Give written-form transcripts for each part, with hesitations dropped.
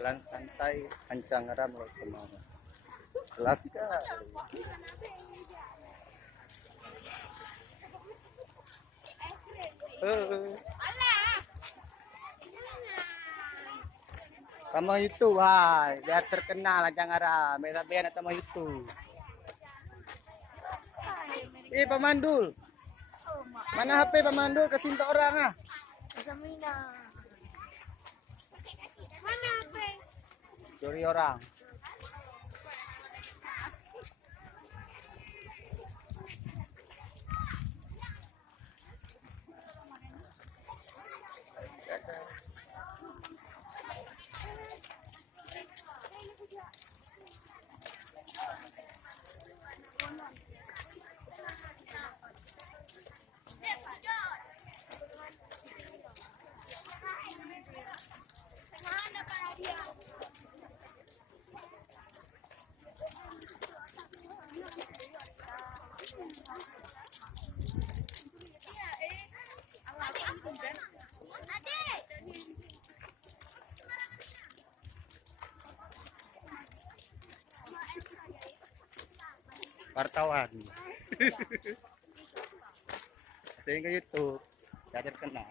Jalan santai, kencang ram lo semangat. Kelas kah? Sama itu, wah, biar terkenal aja ngara. Merah biar sama itu. Pemandul. Mana HP pemandul kasih untuk orang ah? Mana HP? Curi orang. Wartawan. Sehingga YouTube, gak terkenal.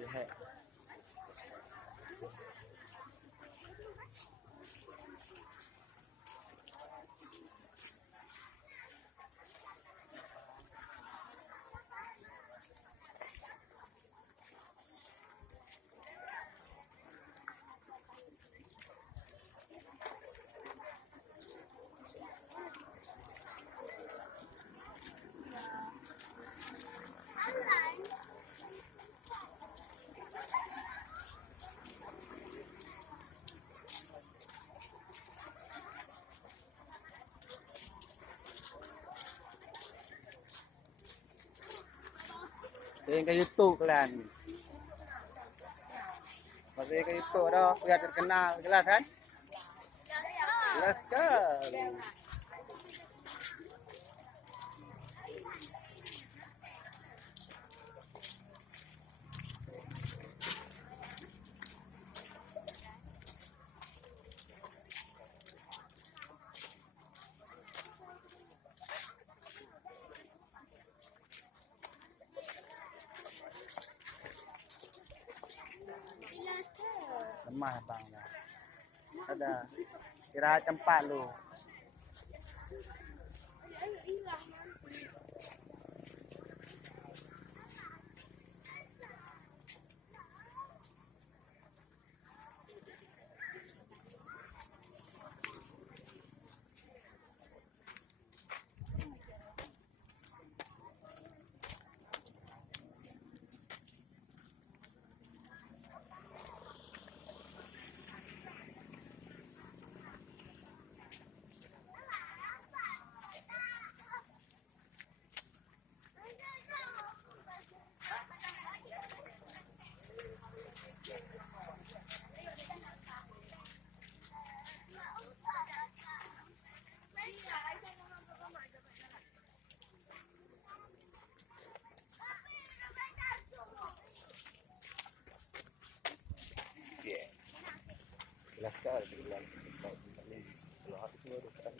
Yeah. Sehingga YouTube kalian. Masih ke YouTube dah, biar terkenal, jelas kan? Jelas kan? Lemah bang, ada kira tempat lu. Jelas sekali bilang kalau hati itu kan